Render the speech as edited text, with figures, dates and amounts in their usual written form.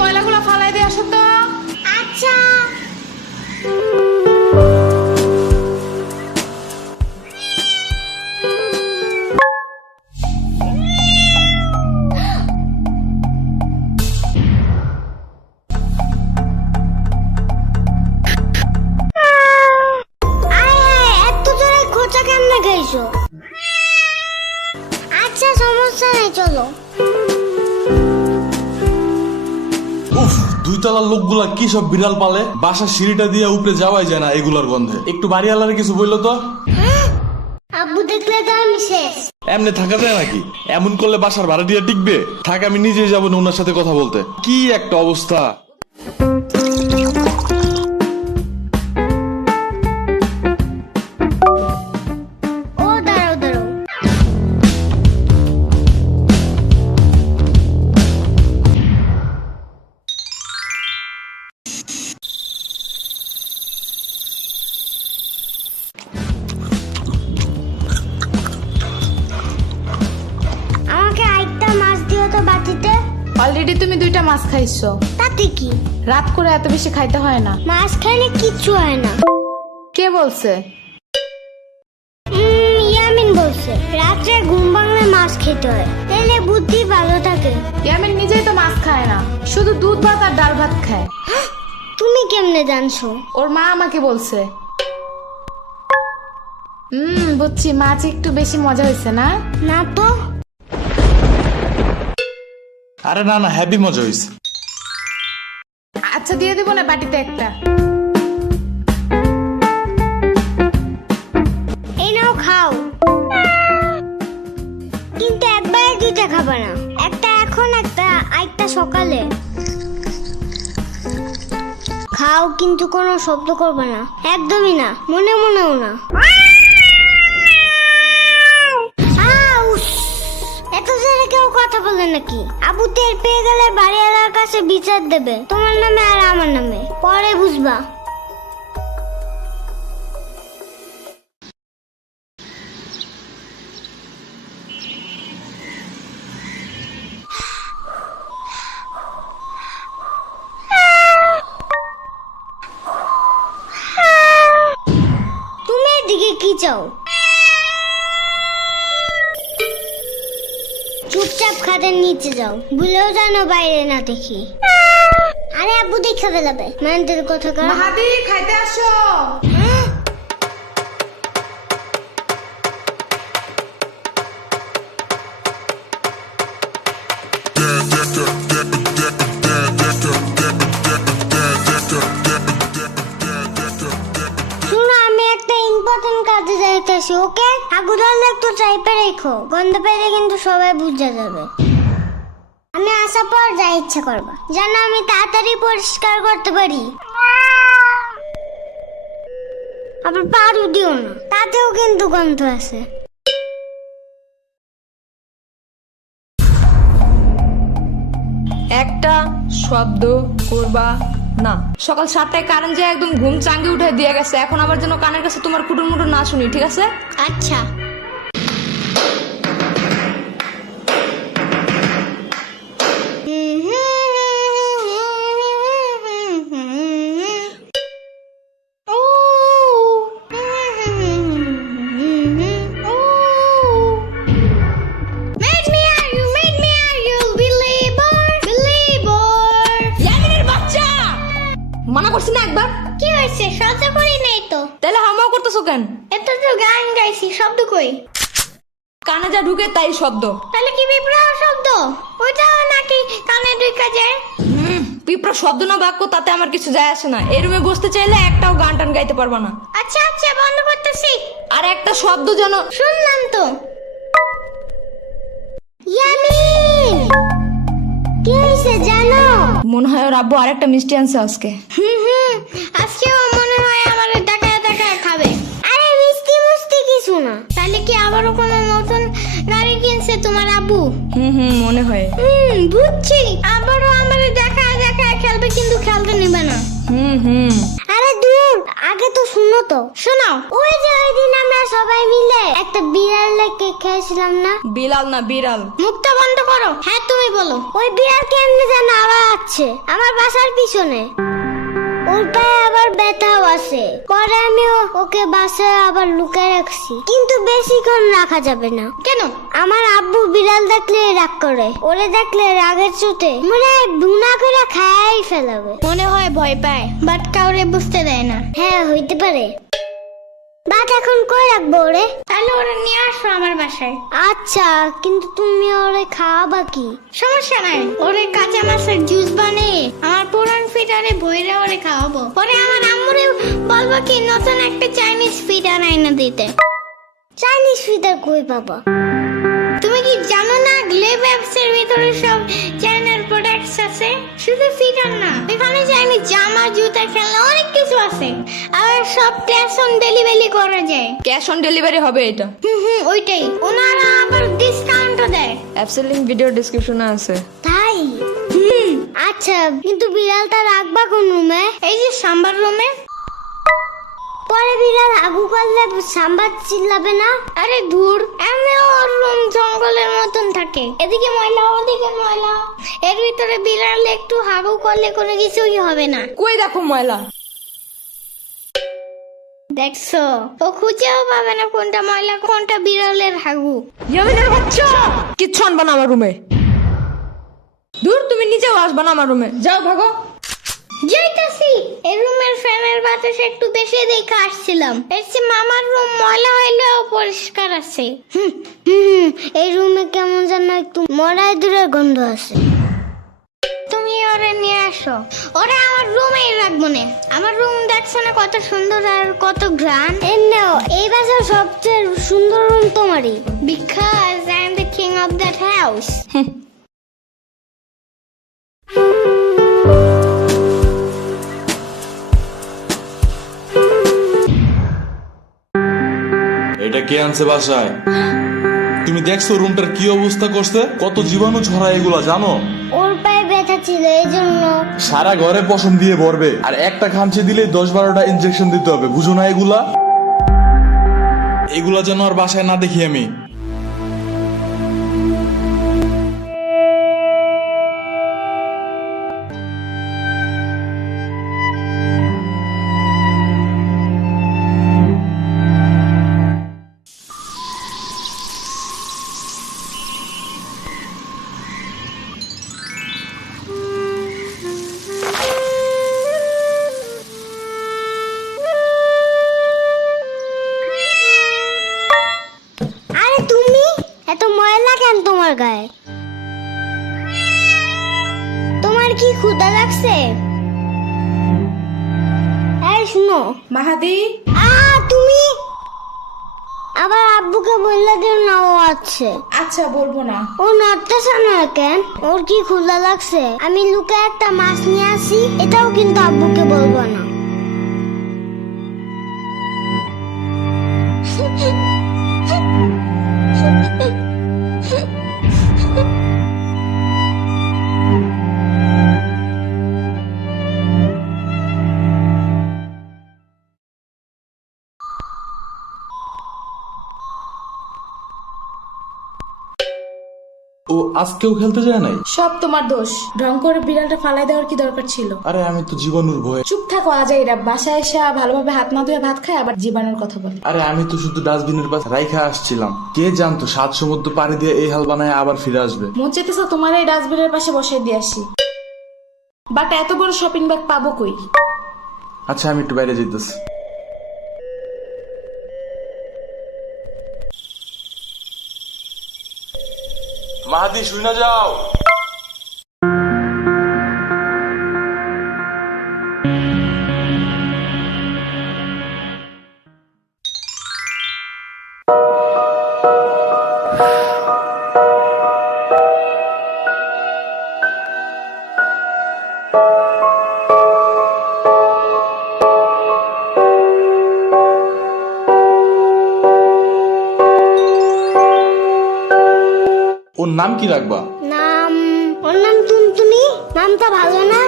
ময়লাগুলো ফালাই দিয়ে আসো তো। আচ্ছা। এত জোরে খোঁচা কেমনে খাইছো? আচ্ছা সমস্যা নাই, চলো। উফ, দুই তলার লোকগুলা কি সব বিড়াল পালে, বাসার সিঁড়িটা দিয়ে উপরে যাওয়াই যায় না এগুলার গন্ধে। একটু বাড়িওয়ালার কিছু বললো তো। আব্বু দেখলে তো আমি শেষ। এমনি থাকা যায় নাকি? এমন করলে বাসার ভাড়া দিয়ে টিকবে? থাক, আমি নিজেই যাবো না ওনার সাথে কথা বলতে। কি একটা অবস্থা। ও দাঁড়াও দাঁড়াও। আমাকে আরেকটা মাছ দিও তো বাটিতে। অলরেডি তুমি 2টা মাছ খাইছো। তাতে কি? রাত করে এত বেশি খাইতে হয় না। মাছ খাইলে কিচ্ছু হয় না। কে বলছে? ইয়ামিন বলছে রাত্রে ঘুম ভাঙলে মাছ খেতে হয়, তাহলে বুদ্ধি ভালো থাকে। ইয়ামিন নিজেই তো মাছ খায় না, শুধু দুধ ভাত আর ডাল ভাত খায়। তুমি কেমনে জানছো? ওর মা আমাকে বলছে। বুঝছি, মাছ একটু বেশি মজা হয়েছে না? না তো। আরে না না, হ্যাপি মজা হয়েছে। আচ্ছা দিয়ে দিব না বাটিতে একটা। এই নাও খাও, কিন্তু একবারে 2টা খাবে না। একটা এখন, একটা আরেকটা সকালে। খাও, কিন্তু কোনো শব্দ করবে না, একদমই না, মনে মনেও না। এত জোরে কেউ কথা বলে নাকি? আবু টের পেয়ে গেলে বাড়িওয়ালার কাছে বিচার দেবে, তোমার নামে আর আমার নামে, পরে বুঝবা। তুমি এদিকে কি চাও? চুপচাপ খাটের নিচে যাও, ভুলেও জানো বাইরে না দেখি। আরে আব্বু দেখে ফেলাবে, মানতের কথা কর। মাহাদি খাইতে আসো। শুনো, আমি একটা ইম্পর্টেন্ট কাজে যাইতেছি, ওকে? আগু ধরলে একটু চাইপে রেখো, গন্ধ পেলে কিন্তু সবাই বুঝে যাবে। আমি আসার পর যা ইচ্ছা করবা, যেন আমি তাড়াতাড়ি পরিষ্কার করতে পারি। আবার পারু দিও না, তাতেও কিন্তু গন্ধ আছে। একটা শব্দ করবা না। সকাল 7টায় কারেন্ট যায়, একদম ঘুম চাঙ্গে উঠে দিয়ে গেছে। এখন আবার যেন কানের কাছে তোমার কুটুর মুটুর না শুনি, ঠিক আছে? আচ্ছা। মানা করছি না একবার? কি হয়েছে? শব্দ করি নাই তো। তাহলে হামাও করতেছো কেন? এটা তো গান গাইছি, শব্দ কই? কানে যা ঢুকে তাই শব্দ। তাহলে কি বিপ্লব শব্দ? ওইটাও নাকি কানে ঢুকে যায়? পিঁপড়া শব্দ না বাক্য, তাতে আমার কিছু যায় আসে না। এই রুমে বসতে চাইলে একটাও গান টান গাইতে পারবা না। আচ্ছা আচ্ছা, বন্ধ করতেছি। আর একটা শব্দ যেন। শুনলাম তো। ইয়ামিন, কি হয়েছে জানো? মনে হয় ওর আব্বু আরেকটা মিষ্টি আনছে আজকে। আজকেও মনে হয় আমার টাকায় টাকায় খাবে। আরে মিষ্টি মুষ্টি কিছু না। তাহলে কি আবারও কোনো নতুন গাড়ি কিনছে তোমার আব্বু? মনে হয়। বুঝছি, আবারও আমার দেখায় দেখায় খেলবে, কিন্তু খেলতে নেবে না। হুম। আরে দূর, আগে তো শুনো তো, শোনাও। ওই যে ওই দিন আমরা সবাই মিলে একটা বিড়ালের কেক খেয়েছিলাম না? বিলাল না বিড়াল। মুখটা বন্ধ করো। হ্যাঁ তুমি বলো। ওই বিড়াল কেমনে যেন আবার আছে আমার বাসার পিছনে। ওর গায়ে আবার ব্যথাও আছে। পরে আমি ওকে বাসায় আবার লুকিয়ে রাখছি, কিন্তু বেশিক্ষণ রাখা যাবে না। কেন? আমার আব্বু বিড়াল দেখলে রাগ করে। ওরে দেখলে রাগের চোটে মনে হয় বুনা করে খাই ফেলাবে। মনে হয় ভয় পায়, বাট কাউরে বুঝতে দেয় না। হ্যাঁ হইতে পারে। বাট এখন কই রাখবো ওরে? তাহলে ওরে নিয়ে আসো আমার বাসায়। আচ্ছা, কিন্তু তুমি ওরে খাওয়াবা কি? সমস্যা নাই, ওরে কাঁচা মাছের জুস বানিয়ে আমার পুরান ফিডারে বইরে ওরে খাওয়াবো। পরে আমার আম্মুরে বলবো কি নতুন একটা চাইনিজ ফিডার আইনা দিতে। চাইনিজ ফিডার কই পাবা? তুমি কি জানো না গ্লেভ অ্যাপসের ভিতরে সব চাইনার প্রোডাক্টস আছে? শুধু ফিডার না, এখানে চাইনিজ জামা জুতা খেলনা অনেক কিছু আছে। আর সব ক্যাশ অন ডেলিভারি করা যায়। ক্যাশ অন ডেলিভারি হবে এটা। ওইটাই। ওনারা আবার ডিসকাউন্টও দেয়। অ্যাপসের লিংক ভিডিও ডেসক্রিপশনে আছে। তাই? আচ্ছা, কিন্তু বিড়ালটা রাখবা কোন রুমে? এই যে সাম্বার রুমে। পরে বিড়াল আগু করলে সাম্বার চিল্লাবে না? আরে ধুর, এমনি ওর রুম জঙ্গলের মতন থাকে, এদিকে ময়লা ওদিকে ময়লা। এর ভিতরে বিড়াল একটু হাগু করলে কোনো কিছুই হবে না। কই দেখো ময়লা। দেখছো, ও খুঁজেও পাবে না কোনটা ময়লা কোনটা বিড়ালের হাগু। ইয়ামিনের বাচ্চা, কিচ্ছু আনবা না আমার রুমে। দূর, তুমি নিজেও আসবা না আমার রুমে। যাও ভাগো। যাইতাছি। এই রুমের ফ্যানের বাতাস একটু বেশি দেখে আসছিলাম। এর চেয়ে মামার রুম ময়লা হইলেও পরিষ্কার আছে। এই রুমে কেমন যেন একটু মরাই দূরের গন্ধ আছে। তুমি ওরে নিয়ে আসো। ওরে আমার রুমেই রাখবো না। আমার রুম দেখছো না কত সুন্দর আর কত গ্রান। এই বাসার সবচেয়ে সুন্দর রুম তোমারই, because I am the king of that house. এটা কে আনছে বাসায়? তুমি দেখছো রুমটার কি অবস্থা করছে? কত জীবাণু ছড়ায় এগুলা জানো? ওর পায়ে ব্যথা ছিল এই জন্য। সারা ঘরে পশম দিয়ে ভরবে, আর একটা খামচি দিলে 10-12টা ইনজেকশন দিতে হবে। বুঝো না এগুলা? এগুলা যেন আর বাসায় না দেখি আমি। আরে তুমি এত ময়লা কেন তোমার গায়ে? তোমার কি ক্ষুধা লাগছে? এই শুনো মাহাদি, তুমি আবার আব্বুকে বললে দিও না ও আছে। আচ্ছা বলবো না। ও নড়তেছে না কেন? ওর কি ক্ষুধা লাগছে? আমি লুকে একটা মাছ নিয়ে আসি, এটাও কিন্তু আব্বুকে বলবো না। ও আজকেও খেলতে যায় নাই? সব তোমার দোষ। ঢং করে বিড়ালটা ফালাই দেওয়ার কি দরকার ছিল? আরে আমি তো জীবাণুর ভয়ে। চুপ থাকো আজাইরা, বাসায় এসে ভালোভাবে হাত না ধুয়ে ভাত খায় আবার জীবাণুর কথা বলে। আরে আমি তো শুধু ডাস্টবিনের পাশে রাইখা আসছিলাম। কে জানতো 7 সমুদ্র পাড়ি দিয়ে এই হাল বানায় আবার ফিরে আসবে। মন চাইতেছে তোমার এই ডাস্টবিনের পাশে বসাই দিয়ে আসি, বাট এত বড় শপিং ব্যাগ পাবো কই? আচ্ছা আমি একটু বাইরে যেতেছি। মাহাদি শুই না যাও। ওর নাম কি রাখবা? ওর নাম টুনটুনি। নামটা ভালো না?